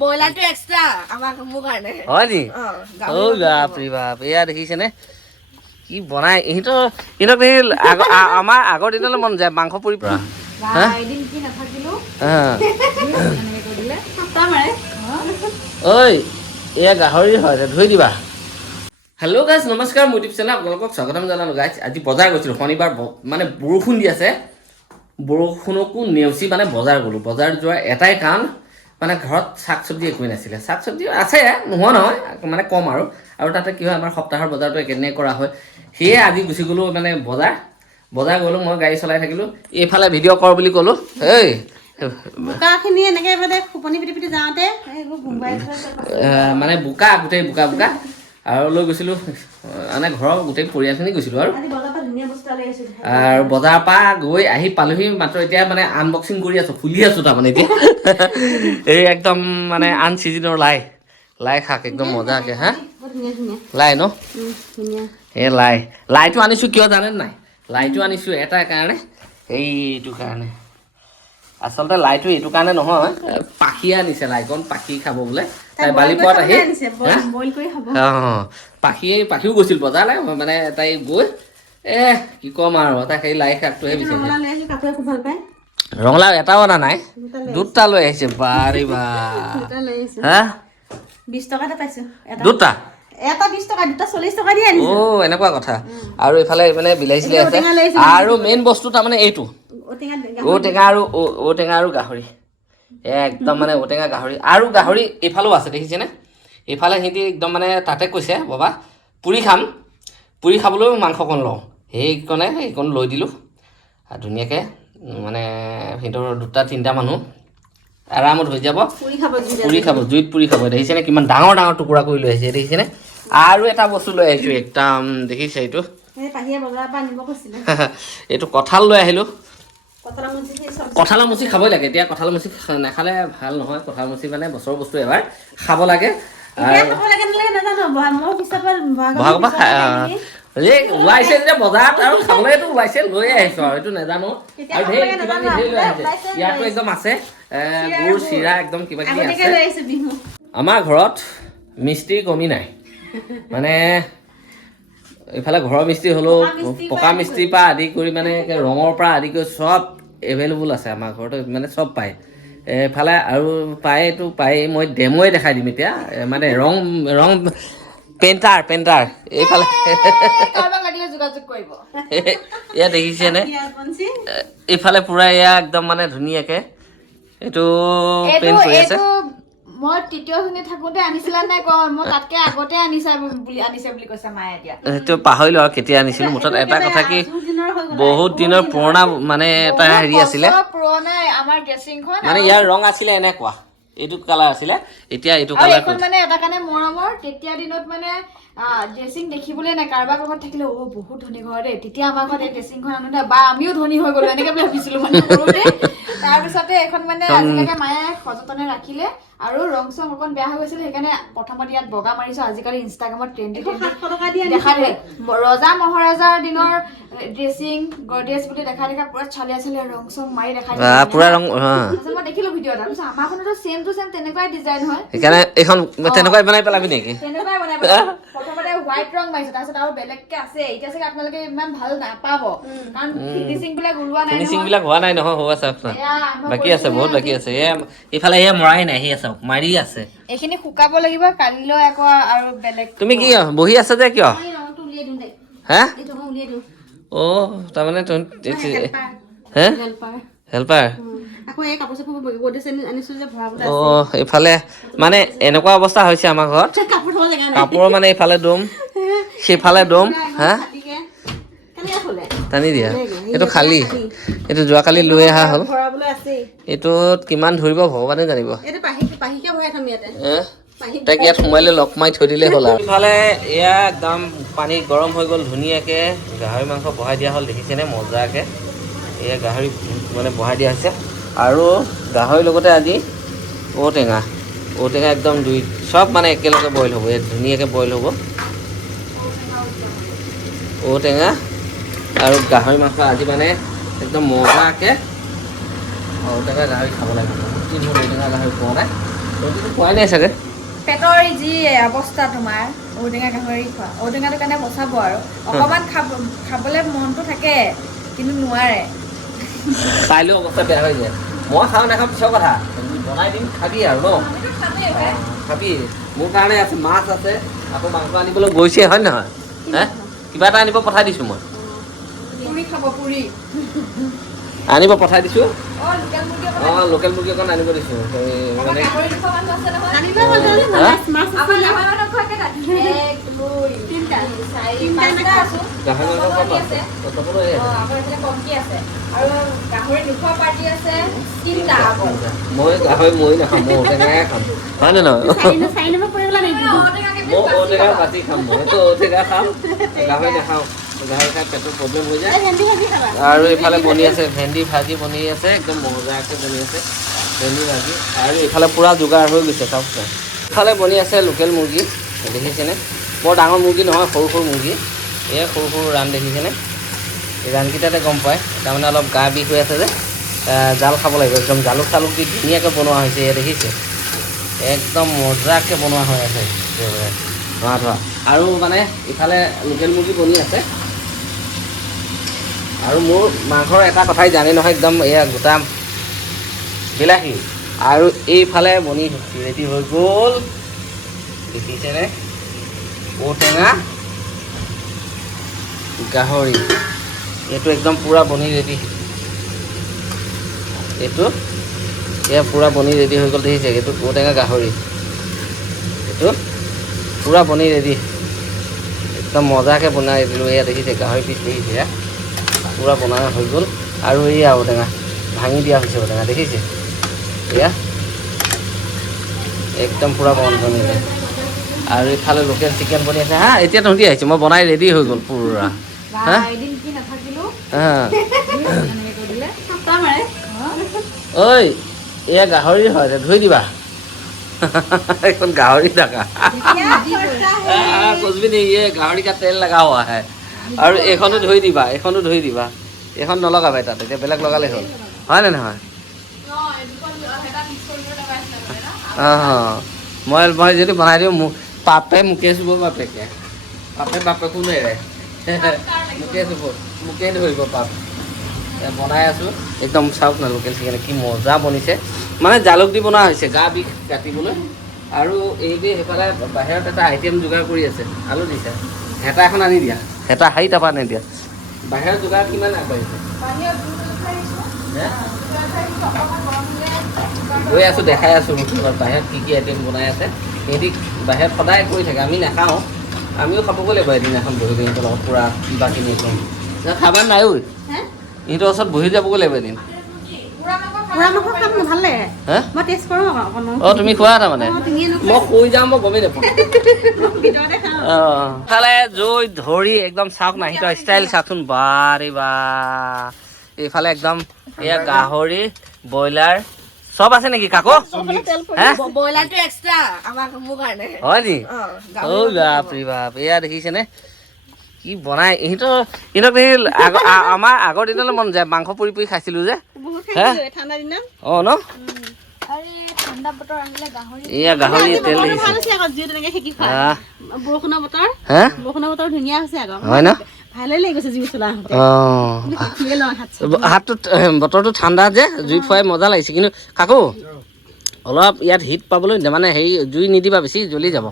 ব্ৰইলাৰটো এক্সট্ৰা আমাৰ মোৰ কাৰণে হয় নি বাপৰে বাপ এয়া দেখিছেনে কি বনাই ইহঁতৰ আমাৰ আগৰ দিনলৈ মন যায় মাংস পুৰি পৰা ঐ এয়া গাহৰি হয় ধুই দিবা হেল্ল' গাইজ নমস্কাৰ মোৰ ইউটিউব চেনেল আপোনালোকক স্বাগতম জনালোঁ গাইজ আজি বজাৰ গৈছিলোঁ শনিবাৰ মানে বৰষুণ দি আছে বৰষুণকো নেওচি মানে বজাৰ গ'লোঁ বজাৰ যোৱাৰ এটাই কাৰণ মানে ঘৰত শাক চব্জি একোৱেই নাছিলে শাক চব্জি আছে নোহোৱা নহয় মানে কম আৰু তাতে কি হয় আমাৰ সপ্তাহৰ বজাৰটো একেদিনাই কৰা হয় সেয়ে আজি গুচি গ'লোঁ মানে বজাৰ গ'লোঁ মই গাড়ী চলাই থাকিলোঁ এইফালে ভিডিঅ' কৰ বুলি ক'লোঁ এই বোকাখিনি এনেকৈ মানে খুপনি পিটি যাওঁতে মানে বোকা গোটেই বোকা আৰু লৈ গৈছিলোঁ মানে ঘৰৰ গোটেই পৰিয়ালখিনি গৈছিলোঁ আৰু বজাৰৰ পৰা গৈ আহি পালোহি মাত্ৰ এতিয়া মানে আনবক্সিং কৰি আছোঁ ফুলি আছোঁ তাৰমানে এতিয়া এই একদম মানে আন চিজনৰ লাই শাক একদম মজাকৈ হা লাই ন এই লাইটো আনিছোঁ কিয় জানে নাই লাইটো আনিছোঁ এটা কাৰণে এইটো কাৰণে আচলতে লাইটো এইটো কাৰণে নহয় পাখি আনিছে লাইকণ পাখি খাব বোলে তাই বালিপৰাত আহি পাখিও গৈছিল বজাৰলৈ মানে তাই গৈ কি ক'ম আৰু তাই সেই লাই শাকটোহে বিচাৰিছে ৰঙালাও এটাও অনা নাই দুটা লৈ আহিছে বাৰে বা হা 20 টকাতে পাইছোঁ দুটা এটা 20 টকা দুটা 40 টকা দি আনিছোঁ এনেকুৱা কথা আৰু এইফালে মানে বিলাহী চিলাই আছে আৰু মেইন বস্তু তাৰমানে এইটো ঔটেঙা আৰু গাহৰি একদম মানে ঔটেঙা গাহৰি এইফালেও আছে দেখিছেনে এইফালে সিহঁতি একদম মানে তাতে কৈছে বাবা পুৰি খাবলৈও মাংসকণ লওঁ সেইকণ লৈ দিলোঁ আৰু ধুনীয়াকৈ মানে সিহঁতৰ 2-3টা মানুহ আৰামত হৈ যাব জুইত পুৰি খাব দেখিছেনে কিমান ডাঙৰ টুকুৰা কৰি লৈ আহিছে দেখিছেনে আৰু এটা বস্তু লৈ আহিছোঁ একদম দেখিছে এইটো এইটো কঁঠাল লৈ আহিলোঁ কঁঠালৰ মুচি খাবই লাগে এতিয়া কঁঠালৰ মুচি নাখালে ভাল নহয় কঁঠাল মুচি মানে বছৰৰ বস্তু এবাৰ খাব লাগে ওলাইছে যেতিয়া বজাৰত আৰু খাবলৈতো ওলাইছে লৈ আহিছোঁ আৰু এইটো নাজানো আৰু ঢেৰ লৈ আহিছে ইয়াতো একদম আছে গুড় চিৰা একদম কিবা কিবি আছে আমাৰ ঘৰত মিস্ত্ৰীৰ কমি নাই মানে এইফালে ঘৰৰ মিস্ত্ৰী হ'লেও পকা মিস্ত্ৰীৰ পৰা আদি কৰি মানে ৰঙৰ পৰা আদি কৰি চব এভেইলেবল আছে আমাৰ ঘৰত মানে চব পায় এফালে আৰু পায় মই ডেম'ই দেখাই দিম এতিয়া মানে ৰং পেইণ্টাৰ এইফালে এয়া দেখিছেনে এইফালে পূৰা এয়া একদম মানে ধুনীয়াকৈ এইটো পেইণ্ট কৰি আছে মই তৃতীয় শ্ৰেণীত থাকোঁতে আনিছিলা নাই কয় মই তাতকে আগতে আনিছে বুলি কৈছে মায়ে এতিয়া সেইটো পাহৰিলোঁ আৰু কেতিয়া আনিছিলোঁ মুঠত এটা কথা কি বহুত দিনৰ পুৰণা মানে এটা হেৰি আছিলে আমাৰ ড্ৰেছিংখন মানে ইয়াৰ ৰং আছিলে এনেকুৱা এইটো কালাৰ আছিলে এতিয়া এইটো কালাৰ মানে এটা কাৰণে মৰমৰ তেতিয়া দিনত মানে ড্ৰেছিং দেখিবলৈ নাই কাৰোবাৰ ঘৰত থাকিলে বহুত ধনী ঘৰ দেই তেতিয়া আমাৰ ঘৰত এই ড্ৰেছিংখন আনোতে বা আমিও ধনী হৈ গ'লো এনেকৈ বুলি ভাবিছিলোঁ মানে সৰুতে তাৰপিছতে এখন মানে আজিলৈকে মায়ে সযতনে ৰাখিলে আৰু ৰং চং অকণ বেয়া হৈ গৈছিল সেইকাৰণে প্ৰথমতে ইয়াত বগা মাৰিছোঁ আজিকালি ইনষ্টাগ্ৰামত ট্ৰেণ্ডিং দেখা দিয়ে ৰজা মহাৰাজাৰ দিনৰ ড্ৰেছিং গডৰেজ বুলি দেখা পুৰা চালিয়া ৰং চং মাৰি দেখা পুৰা ৰং মই দেখিলোঁ ভিডিঅ' এটা তাৰপিছত আমাৰখনতো ছেম টু ছেম তেনেকুৱাই ডিজাইন হয় সেইকাৰণে এইখন তেনেকুৱাই বনাই পেলাবি নেকি তেনেকুৱাই বনাই প্ৰথমতে হোৱাইট ৰং মাৰিছোঁ তাৰপিছত আৰু বেলেগকে আছে এতিয়া চাগে আপোনালোকে ইমান ভাল নাপাব কাৰণ ফিনিচিং বিলাক হোৱা নাই নহয় হৈ আছে বাকী আছে বহুত বাকী আছে এইফালে মৰাই নাই আহি আছে মাৰি আছে এইখিনি শুকাব লাগিব কালিলৈ আকৌ আৰু বেলেগ তুমি কি বহি আছে যে কিয় হা তাৰমানে হেল্পাৰ এইফালে মানে এনেকুৱা অৱস্থা হৈছে আমাৰ ঘৰত কাপোৰৰ মানে এইফালে দম সেইফালে দম হা টানি দিয়া এইটো খালী এইটো যোৱাকালি লৈ অহা হ'ল এইটোত কিমান ধৰিব ভগৱানে জানিব তাইক ইয়াত সোমাইলে লক মাৰি থৈ দিলে হ'ল আৰু ইফালে এয়া একদম পানী গৰম হৈ গ'ল ধুনীয়াকৈ গাহৰি মাংস বহাই দিয়া হ'ল দেখিছেনে মজাকৈ এয়া গাহৰি মানে বহাই দিয়া হৈছে আৰু গাহৰিৰ লগতে আজি ঔটেঙা একদম চব মানে একেলগে বইল হ'ব ইয়াত ধুনীয়াকৈ বইল হ'ব ঔটেঙা আৰু গাহৰি মাংস আজি মানে একদম মজাকৈ ঔটেঙা গাহৰি খাব লাগে দিন হ'ল ঔটেঙা গাহৰি খোৱা নাই তইতো খোৱাই নাই চাগে পেটৰ যি অৱস্থা তোমাৰ ঔটেঙা গাহৰি খোৱা ঔটেঙাটো কাৰণে বচাব আৰু অকণমান খাবলৈ মনটো থাকে কিন্তু নোৱাৰে কাইলৈ অৱস্থা বেয়া হৈ যায় মই খাওঁ নাখাওঁ পিছৰ কথা বনাই দিম খাবি আৰু ন খাবি মোৰ কাৰণে আছে মাছ আছে আকৌ মাংস আনিবলৈ গৈছে হয় নহয় হে কিবা এটা আনিব পঠাই দিছোঁ মই পুৰি খাব পুৰি আনিব পঠাই দিছোঁ অঁ লোকেল মুৰ্গী লোকেল মুৰ্গী অকণ আনিব দিছোঁ মানে গাহৰি নোখোৱা মানুহ আছে নহয় জানিব হ'ল মাছ আমাৰ আছে গাহৰি মানুহ খোৱাকে কাটি 1 2 3 4 5টা আছো গাহৰি মাংস সকলো কম আছে সকলো এই আছে আকৌ এইফালে কমকি আছে আৰু গাহৰি নোখোৱা পাৰ্টি আছে 3টা মই গাহৰি মই নাখাওঁ মই ঔটেঙাহে খাম হয় নে নহয় চাৰি নম্বৰ পৰিবলৈ নিদিব মই ঔটেঙা বাছি খাম মইতো ঔটেঙা খাম গাহৰি নাখাওঁ গাহৰি খাই পেটৰ প্ৰব্লেম হৈ যায় ভেন্দি খাবা আৰু এইফালে বনি আছে ভেন্দি ভাজি বনি আছে একদম মজাকৈ বনি আছে ভেন্দি ভাজি আৰু এইফালে পূৰা যোগাৰ হৈ গৈছে চাওকচোন ইফালে বনি আছে লোকেল মুৰ্গী দেখিছেনে বৰ ডাঙৰ মুৰ্গী নহয় সৰু সৰু মুৰ্গী এয়া সৰু সৰু ৰান দেখিছেনে এই ৰানকেইটাতে গম পায় তাৰমানে অলপ গা বিষ হৈ আছে যে জাল খাব লাগিব একদম জালুক চালুক দি ধুনীয়াকৈ বনোৱা হৈছে এয়া দেখিছে একদম মজাকৈ বনোৱা হৈ আছে ধোৱা ধোৱা আৰু মানে ইফালে লোকেল মুৰ্গী বনি আছে আৰু মোৰ মাংসৰ এটা কথাই জানে নহয় একদম এয়া গোটা বিলাহী আৰু এইফালে বনি ৰেডি হৈ গ'ল দেখিছেনে ঔটেঙা গাহৰি এইটো একদম পূৰা বনি ৰেডি এইটো এয়া পূৰা বনি ৰেডি হৈ গ'ল দেখিছে এইটো ঔটেঙা গাহৰি এইটো পূৰা বনি ৰেডি একদম মজাকৈ বনাই দিলোঁ এয়া দেখিছে গাহৰি পিচ দেখিছে এয়া পূৰা বনা হৈ গ'ল আৰু এয়া ঔটেঙা ভাঙি দিয়া হৈছে ঔটেঙা দেখিছে এয়া একদম পূৰা বনি আৰু এইফালে লোকেল চিকেন বনি আছে হা এতিয়া তহঁতি আহিছে মই বনাই ৰেডি হৈ গ'ল পূৰা হা এদিন কি নাথাকিলো হা এনেকৈ কৰি দিলে ঐ এয়া গাহৰি হয় ধুই দিবা এখন गाहरी लगा कुछ भी नहीं ये गाहरी का तेल लगा हुआ है और एखनो धोई दिबा एखन नलगाबा ताते ते बेलेग लगाले हल হয় না নহয় মই যদি বনাই দিওঁ পাপে মুকেশ বো বাপেকে বাপেকো নেৰে মুকে ধৰিব পাপ বনাই আছোঁ একদম চাওক না লোকেল চিকেন কি মজা বনিছে মানে জালুক দি বনোৱা হৈছে গা বিষ কাটিবলৈ আৰু এই যে সেইফালে বাহিৰত এটা আইটেম যোগাৰ কৰি আছে আলু দিছে হেতা এখন আনি দিয়া হেতা হাৰি টাপা আনি দিয়া বাহিৰত যোগাৰ কিমান আগবাঢ়িছে গৈ আছোঁ দেখাই আছোঁ বাহিৰত কি কি আইটেম বনাই আছে সিহঁতি বাহিৰত সদায় কৰি থাকে আমি নাখাওঁ আমিও খাবগৈ লাগিব এদিনাখন বহি সিহঁতৰ লগত পূৰা কিবা কিনি একদম খাবা নাই ঐ ইহঁতৰ ওচৰত বহি যাবগৈ লাগিব এদিন অঁ তুমি খোৱা তাৰমানে মই শুই যাওঁ মই গমেই নাপাওঁ ফালে জৈ ধৰি একদম চাওক না সিহঁতৰ ষ্টাইল চাওকচোন বাৰে বা এইফালে একদম এয়া গাহৰি ব্ৰইলাৰ চব আছে নেকি কাকো ব্ৰইলাৰটো এক্সট্ৰা আমাৰ মোৰ কাৰণে হয় নি ঐ বাপৰে বাপ এয়া দেখিছেনে কি বনাই ইহঁতক দেখি আমাৰ আগৰ দিনলৈ মন যায় মাংস পুৰি পুৰি খাইছিলোঁ যে অঁ ন এয়া গাহৰি তেল বৰষুণৰ বতৰ ধুনীয়া হৈছে আকৌ হয় ন ভালে লাগি গৈছে জুই চলা হাতটো বতৰটো ঠাণ্ডা যে জুই ফুৱাই মজা লাগিছে কিন্তু কাকো অলপ ইয়াত হিট পাবলৈ মানে হেৰি জুই নিদিবা বেছি জ্বলি যাব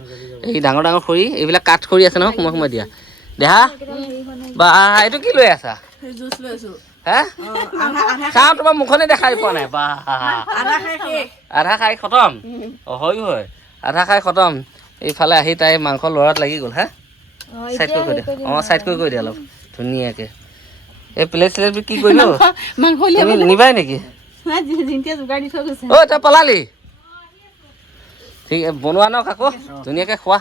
এই ডাঙৰ ডাঙৰ খৰি এইবিলাক কাঠ খৰি আছে নহয় সোমাই সোমাই দিয়া দেহা বা এইটো কি লৈ আছা হে চাওঁ তোমাৰ মুখনে দেখাই পোৱা নাই বা আধা খাই খতম হয় আধা খাই খতম এইফালে আহি তাই মাংস লৰাত লাগি গ'ল হা চাইড কৰি দিয়া অঁ চাইড কৰি দিয়া অলপ ধুনীয়াকৈ এই প্লেট চিলেট কি কৰিলো তুমি নিবাই নেকি অ' তই পলালি ঠিক বনোৱা ন কাকো ধুনীয়াকৈ খোৱা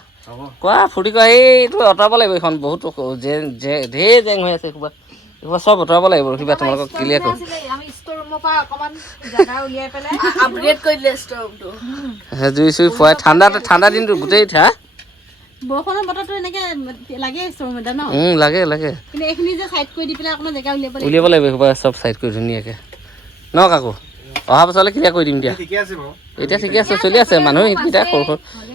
কোৱা ফূৰ্তি কৰা এইটো আঁতৰাব লাগিব এইখন বহুত ঢেৰ জেং হৈ আছে এইসোপা এইসোপা চব আঁতৰাব লাগিব কিবা তোমালোকক ক্লিয়াৰ কৰি জুই চুই ফুৱাই ঠাণ্ডা দিনটো গোটেই থা বৰষুণৰ বতৰটো এনেকে লাগে ন লাগে কিন্তু এইখিনি যে সাইড কৰি দি পেলাই অকণমান জেগা উলিয়াব লাগিব এইসোপা চব চাইড কৰি ধুনীয়াকৈ ন কাকো অহা বছৰলৈ ক্লিয়াৰ কৰি দিম দিয়া ঠিকে আছে বাৰু এতিয়া ঠিকে আছে চলি আছে মানুহ এতিয়া সৰু সৰু